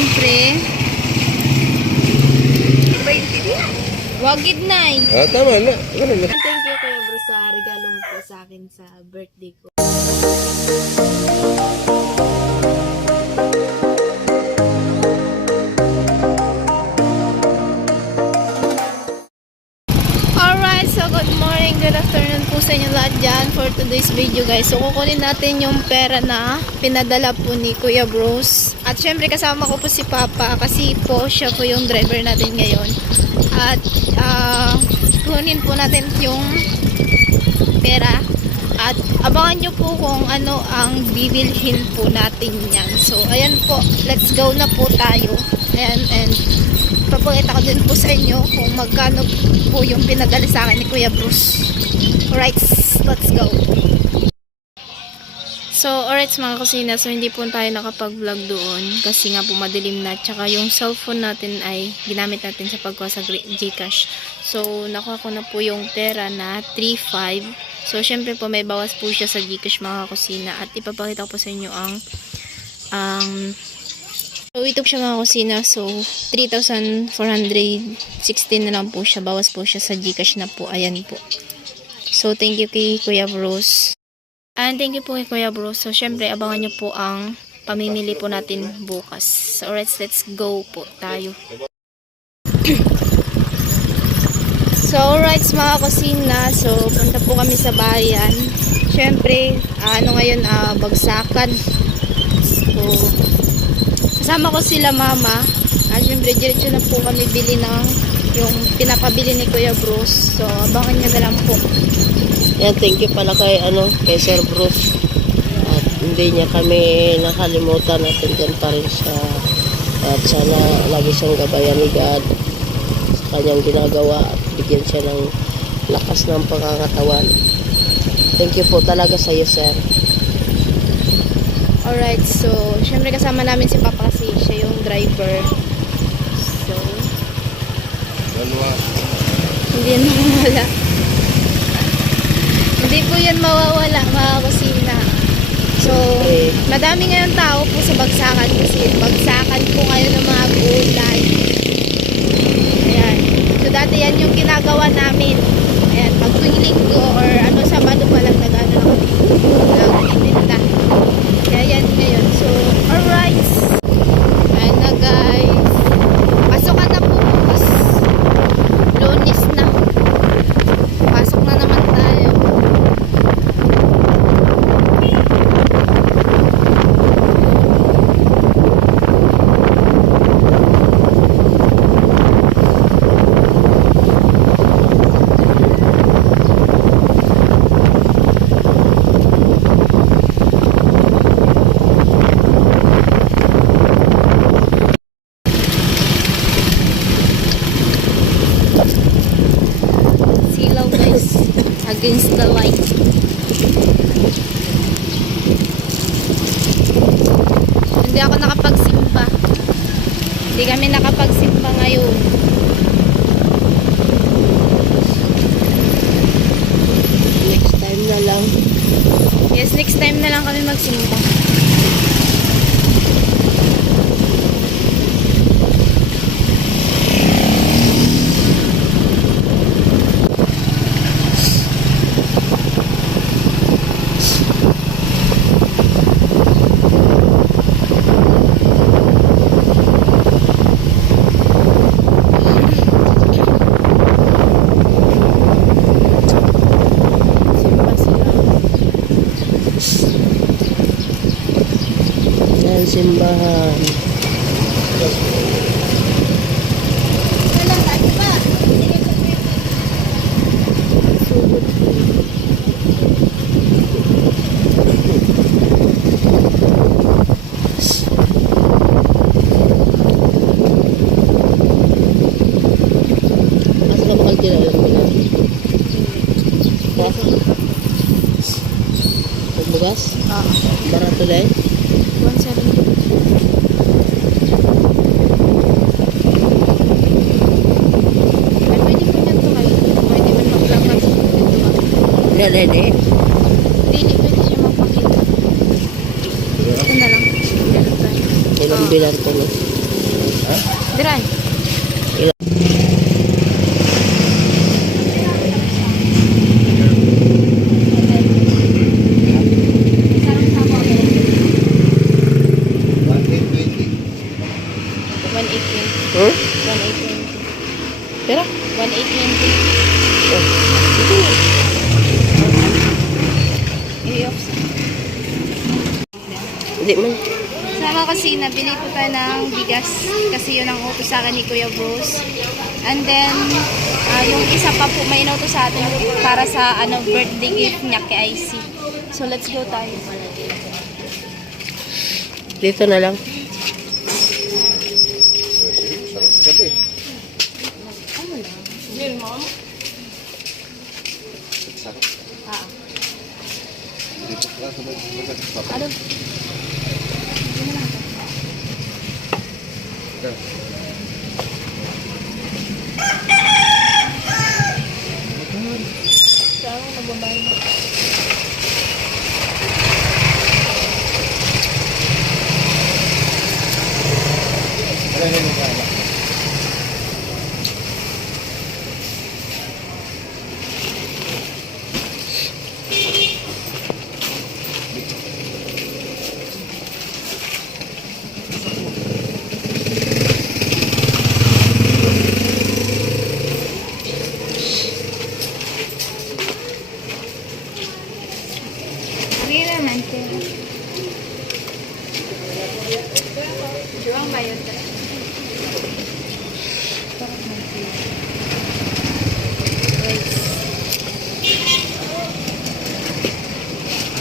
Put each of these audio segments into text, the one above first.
syempre, wagid na eh. Tama na. Ano na? Thank you Kuya Bro sa regalo mo po sa akin sa birthday ko. Alright, so good morning, good afternoon po sa inyo lahat dyan for today's video guys. So kukunin natin yung pera na pinadala po ni Kuya Bros. At syempre kasama ko po si Papa kasi po siya po yung driver natin ngayon. At kunin po natin yung pera. At abangan nyo po kung ano ang bibilhin po natin yan. So ayan po, let's go na po tayo. Ayan, and papakita ko din po sa inyo kung magkano po yung pinadala sa akin ni Kuya Bruce. Alright, let's go. So, alright mga kusina, so hindi po tayo nakapag-vlog doon kasi nga po madilim na, tsaka yung cellphone natin ay ginamit natin sa pagkuha sa Gcash. So, nakuha ko na po yung pera na 3.5. So, syempre po may bawas po siya sa Gcash mga kusina at ipapakita ko po sa inyo ang so, ito siya mga kusina. So, 3,416 na lang po siya. Bawas po siya sa Gcash na po. Ayan po. So, thank you kay Kuya Bros. And thank you po kay Kuya Bros. So, syempre, abangan nyo po ang pamimili po natin bukas. So, alright, let's go po tayo. So, alright mga kusina. So, punta po kami sa bayan. Syempre, ngayon, bagsakan. So, kasama ko sila mama. Syempre, diretso na po kami bili ng yung pinapabili ni Kuya Bros. So, abangan nyo na lang po. Yan, thank you pala kay Sir Bruce. At hindi niya kami nakalimutan at andyan pa rin siya. At sana lagi siyang gabayan ni God sa kanyang ginagawa at bigyan siya ng lakas ng pangangatawan. Thank you po talaga sa iyo, Sir. Alright, so, syempre kasama namin si Papa kasi siya yung driver. So, hindi yan mawawala. Hindi po yan mawawala, mga kusina. So, madami ngayon tao po sa bagsakan kasi bagsakan po kayo ng mga gulay. Ayan. So, dati yan yung ginagawa namin. Ayan, pag tuwing linggo or Sabado pa lang nag-ano ako dito. Nag-itinda. Kaya yan ngayon. So, alright. Ayan na guys. Pasokan na po bukas. Lunes na. Pasok na naman tayo. Against the light. Hindi ako nakapagsimba. Hindi kami nakapagsimba ngayon. Next time na lang. Yes, next time na lang kami magsimba. Simbahan. Mas na bakal kinalang mo na. Bugas? Barato lang? 170. Ay, pwede ko na ito kayo. Pwede mo maglakas. Hindi. Hindi pwede siya magpakita. Ito na lang. Ilang bilang ko na. Diray. Hmm? 1820. Pera? 1820. Oh. I-off. Hindi man. Sama kasi nabili po tayo ng bigas kasi yun ang utos sa akin ni Kuya Bruce. And then, yung isa pa po may inutos sa atin para sa birthday gift niya kay IC. So, let's go tayo. Dito na lang. Ano? Hindi naman siya. Juang ba yun?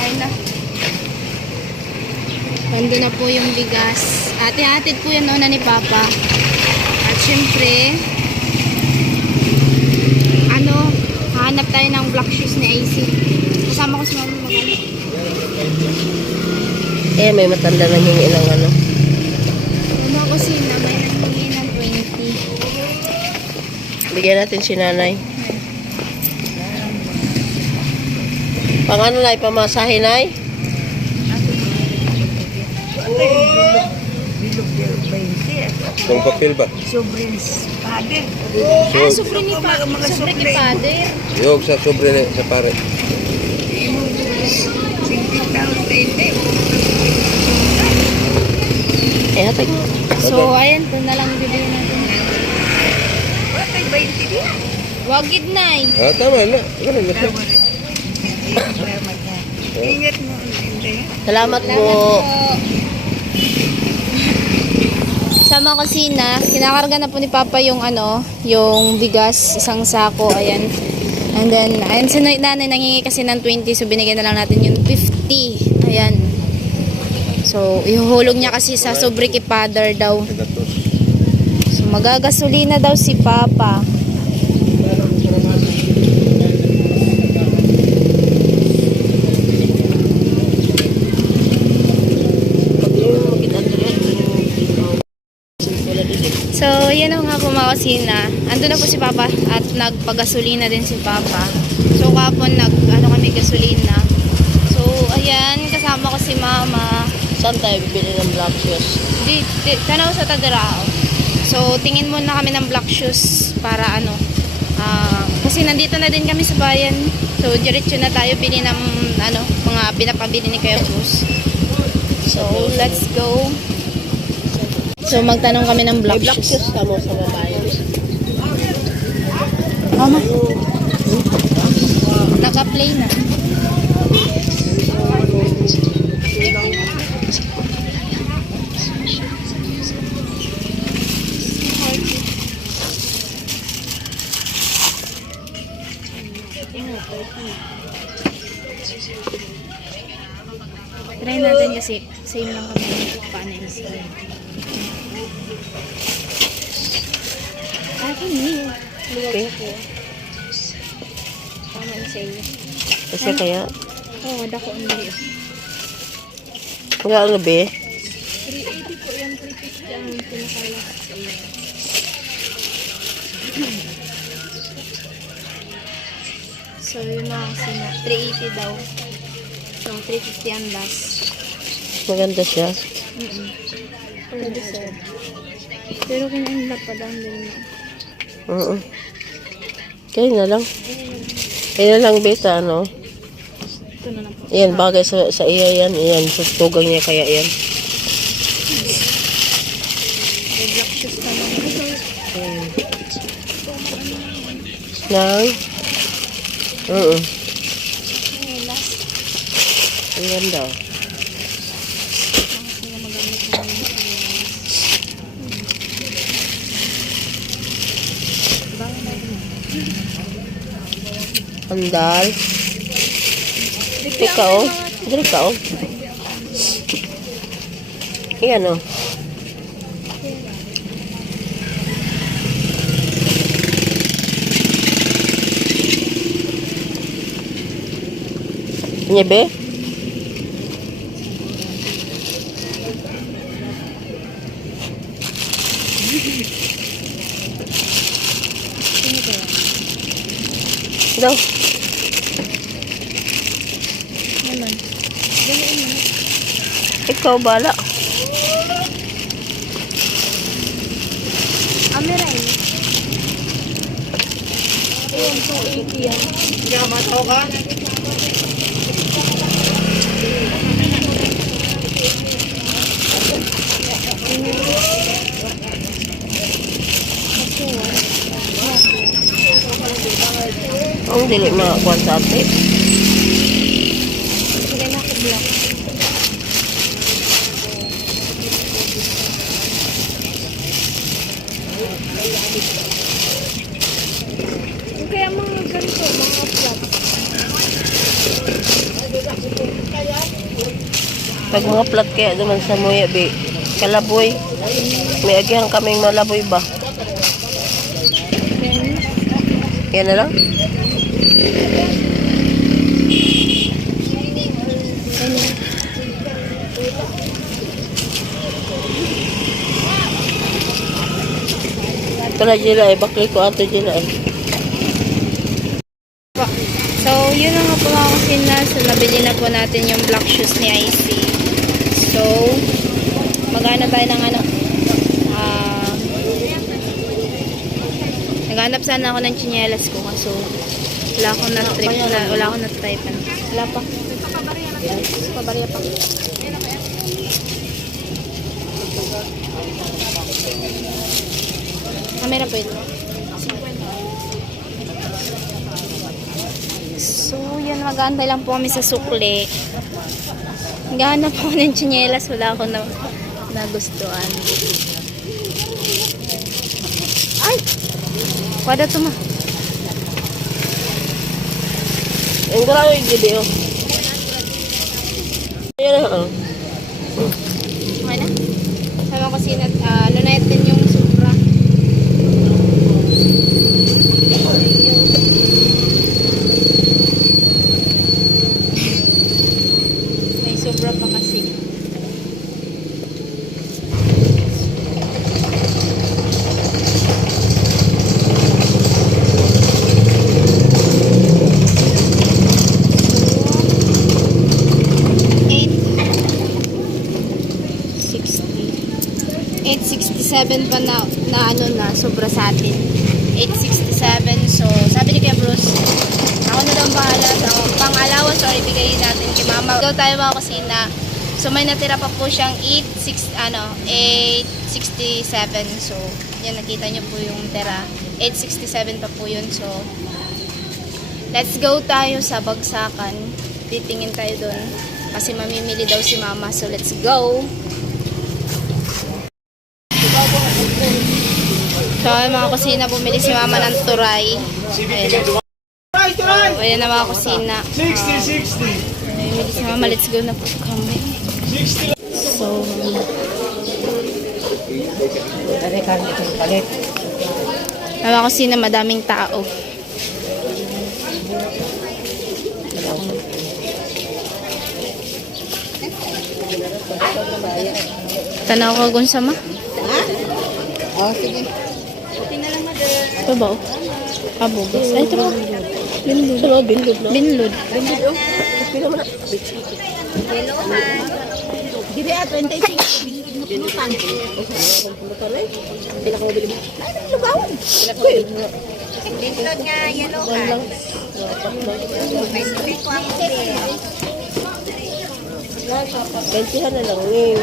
Ay na. Nando na po yung bigas. Ate-atid po yan una ni Papa. At syempre, hahanap tayo ng black shoes ni AC. Kasama ko si Mama mag-ano. Eh, may matanda nang hingi ng ano. Mama ko sina, may nanghingi ng 20. Bigyan natin si nanay. Pang ano na, pamasahe na Kung papel ba? Sobre ni Father. Sobre ni Father. Yung sa sobre sa pare. Eh, hatag. So, ayan, ito na lang bibili natin. Wagid na eh. Ah, tama na. Ganun na siya. Ingat mo. Salamat po. Sama kusina, kinakarga na po ni Papa yung yung bigas, isang sako, ayan. And then, ayan si nanay nangingi kasi ng 20, so binigyan na lang natin yung 50. Ayan. So, ihuhulog niya kasi sa sobre kay Father daw. So, magagasolina daw si Papa. So, yan ang nga po mga kusina. Ando na po si Papa at nagpagasolina din si Papa. So, kapon kami gasolina. So, ayan, kasama ko si Mama. Saan tayo bibili ng black shoes? Tanaw sa Tadarao. So, tingin muna kami ng black shoes para kasi nandito na din kami sa bayan. So, diretso na tayo bili ng mga pinapabili ni Kuya Bruce. So, let's go. So, magtanong kami ng black May black shoes. shoes ka mo sa babae. Mama. Naka-play na. Try natin kasi same lang kami paano yung skin. Akin niya. Okay. Tama na sa iyo. Kasi kaya, Oo, dako ang liyo. hanggang ano be? 380 po yung 350 ang pinakalas sa iyo. So, yun mga sina. 380 daw. So, 350 ang last. Maganda siya. Pwede sir. Pero kung ang lapadang din na. Oo. Kaya na lang. Kaya na lang, beta, ano? Ito na lang po. Yan, bagay sa iya yan. Yan, sa tugang niya kaya yan. May black shoes naman. Nang? Oo. Ay, last. Ayan daw. Sila magamit na yung Andal. Ikaw, oh. Dali ka, oh. Ayan, oh. Nyebe? Daw. naman. Ikaw bala. Amiray. Ayun, so 80 yan. Ang dili makakuha sa ate. Sige na ako block. Kaya mga ganito, mga flat. Pag mga plat kaya naman sa muya, be. Kalaboy. May agyan kaming malaboy ba? Yan na lang. Ito na Jila eh. Bakli ko ato Jila eh. So, yun na nga po mga kusina. So, nabili na po natin yung black shoes ni IC. So, maghanap tayo ng ano. Naghanap sana ako ng tsinelas ko. Kaso, wala akong na-trip na, wala akong na-type. Ano. Wala pa. Pabarya pa. Kamera po ito. So, yan, mag-aantay lang po kami sa sukli. Naghahanap po ng tsinelas. Wala akong nagustuhan. Ay! Wala ito ma. Ang garaw yung video. Ayan na. Okay na? Sabi ko kasi lunayat din yung sobra. May sobra pa kasi. $867 pa na ano na, sobra sa atin. $867. So, sabi ni Kuya Bruce, ako na daw ang bahala sa pang-allowance or ibigay natin kay mama. Go tayo mga kusina. So, may natira pa po siyang 867. So, yan, nakita nyo po yung tira. 867 pa po yun. So, let's go tayo sa bagsakan. Titingin tayo doon. Kasi mamimili daw si mama. So, let's go! So, mga kusina, bumili si mama ng turay. Ayan. So, ayan na mga kusina. 60. Bumili si mama. Let's go na po kami. So, mga kusina, madaming tao. Tanaw ka gun sama? Oh, sige. Ito ba? Bugas. Ay, ito ba? Binlod. Ito, binlod no? Binlod. Binlod oh. Pila mo na. Hello, man. Dili 26. Binlod na pulutan. Pinakamabili mo. Lindot nga yellow One lang. May spray ko ako din. 20 na lang eh.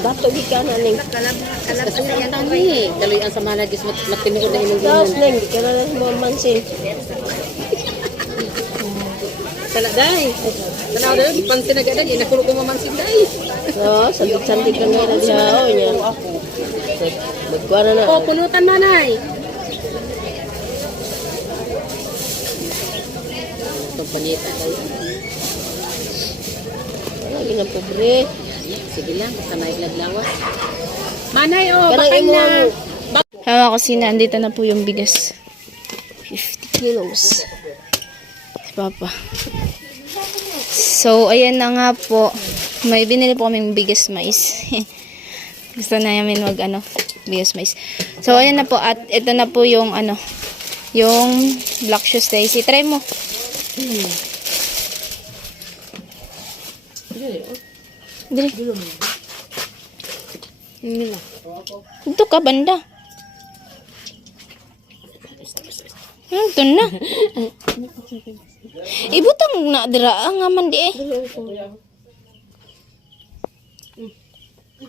Bato di ka na ning. Kasi ang tani. Daloy ang sama na gis matinuod na inyong Tapos ginan. ning, di ka na lang mamansin. Tala day. Tanaw day gipansin na gadan inakulo ko mamansin day. No, sandik-sandik lang ngayon siya. Oh, niya. Magkuha na na. Oh, pulutan nanay. Pagpanita day. Lagi na pobre. Sige lang, basta naigladlawas. Manay oh, Karang bakal imo na. mo. Mga kusina, andito na po yung bigas. 50 kilos. Si Papa. So, ayan na nga po. May binili po kaming bigas mais. Gusto na namin mag bigas mais. So, ayan na po. At ito na po yung yung black shoes Daisy. Try mo. Dili. Ito ka, banda. Ito na. Ibutang na dira nga man di eh.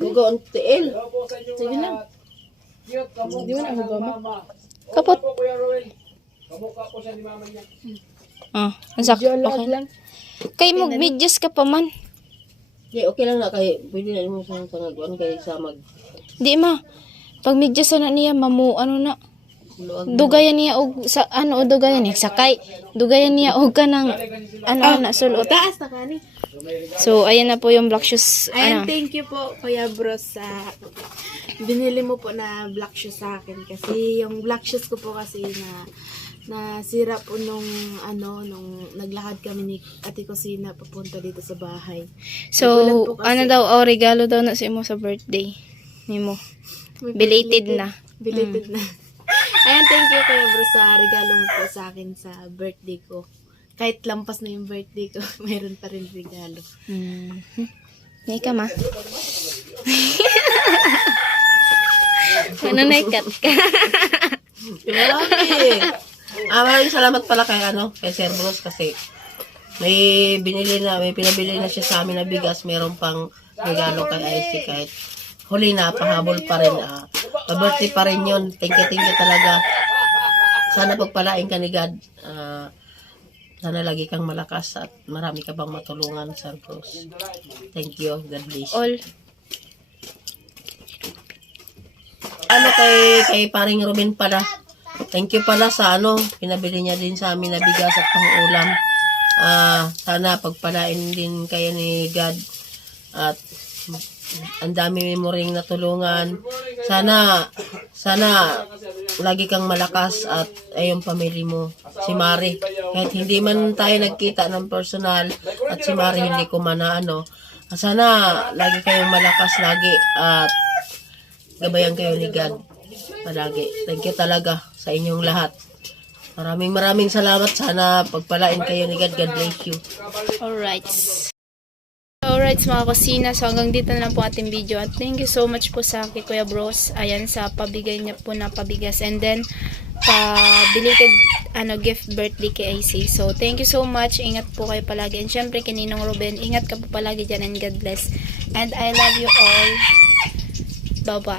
Gugo ang tiil. Sige lang. Di mo na hugama. Kapot. Nasak. Okay. Kay mag-medyas ka pa man. Di, okay lang na kay pwede na mo sa tangaguan kay sa mag Di ma. Pag medyas na niya, na. luag. Dugayan niya og sa o dugayan niya sakay. Dugayan niya og kanang na sulot. Taas na kani. So ayan na po yung black shoes. Ayan, thank you po Kuya Bros sa binili mo po na black shoes sa akin kasi yung black shoes ko po kasi nasira po nung naglakad kami ni Ate Kusina papunta dito sa bahay. So Nagulat po kasi. daw regalo daw na sa imo sa birthday nimo. May Belated na. Belated na. Ayan, thank you Kuya Bros sa regalo mo po sa akin sa birthday ko. Kahit lampas na yung birthday ko, mayroon pa rin regalo. Nay ka ma. Naikat ka. Marami. Maraming salamat pala kay kay Sir Bruce kasi may pinabili na siya sa amin na bigas, meron pang regalo kay IC kahit huli na, pahabol pa rin. Pa-birthday pa rin yun. Thank you talaga. Sana pagpalain ka ni God. Sana lagi kang malakas at marami ka bang matulungan, Sir Bruce. Thank you. God bless you. All. Kay paring Ruben pala. Thank you pala sa pinabili niya din sa amin na bigas at pang-ulam. Sana pagpalain din kayo ni God at ang dami mo ring natulungan. Sana lagi kang malakas at yung pamilya mo. Si Mari, kahit hindi man tayo nagkita ng personal at si Mari hindi ko man sana lagi kayong malakas lagi at gabayan kayo ni God palagi. Thank you talaga sa inyong lahat. Maraming salamat. Sana pagpalain kayo ni God. God bless you. Alright mga kusina, so hanggang dito na lang po ating video at thank you so much po sa kay Kuya Bros. Ayan sa pabigay niya po na pabigas and then belated gift birthday kay AC. So thank you so much, ingat po kayo palagi and syempre kininong Ruben, ingat ka po palagi dyan and God bless and I love you all. Bye bye.